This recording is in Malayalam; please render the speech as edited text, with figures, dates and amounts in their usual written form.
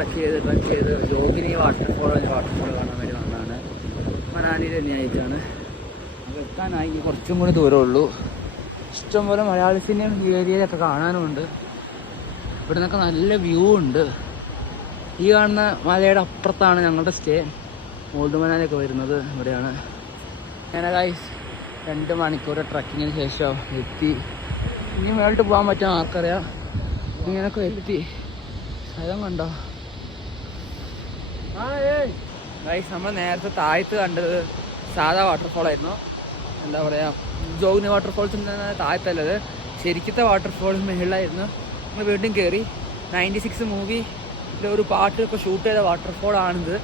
ട്രക്ക് ചെയ്ത് ജോഗിനി വാട്ടർഫോൾ കാണാൻ വേണ്ടി വന്നതാണ്. മനാലിയിൽ തന്നെയായിട്ടാണ്. അപ്പോൾ എത്താനായി കുറച്ചും കൂടി ദൂരമുള്ളൂ. ഇഷ്ടംപോലെ മലയാളീസിൻ്റെയും ഈ ഏരിയയിലൊക്കെ കാണാനുമുണ്ട്. ഇവിടെ നിന്നൊക്കെ നല്ല വ്യൂ ഉണ്ട്. ഈ കാണുന്ന മലയുടെ അപ്പുറത്താണ് ഞങ്ങളുടെ സ്റ്റേ. ഓൾഡ് മനാലിയൊക്കെ വരുന്നത് ഇവിടെയാണ്. അങ്ങനെ ഗൈസ് 2 മണിക്കൂർ ട്രക്കിങ്ങിന് ശേഷം എത്തി. ഇനി മേളിട്ട് പോകാൻ പറ്റുമോ ആർക്കറിയാം. ഇങ്ങനെയൊക്കെ എത്തി. സ്ഥലം കണ്ടോ ഗൈസ്? നമ്മൾ നേരത്തെ താഴത്ത് കണ്ടത് സാധാ വാട്ടർഫോൾ ആയിരുന്നു. എന്താ പറയുക, ജോഗിനി വാട്ടർഫോൾസിൻ്റെ താഴത്തല്ലത്, ശരിക്കത്തെ വാട്ടർഫോൾ മേളിലായിരുന്നു. നമ്മൾ വീണ്ടും കയറി. 96 മൂവിയിലെ ഒരു പാട്ടൊക്കെ ഷൂട്ട് ചെയ്ത വാട്ടർഫോളാണിത്.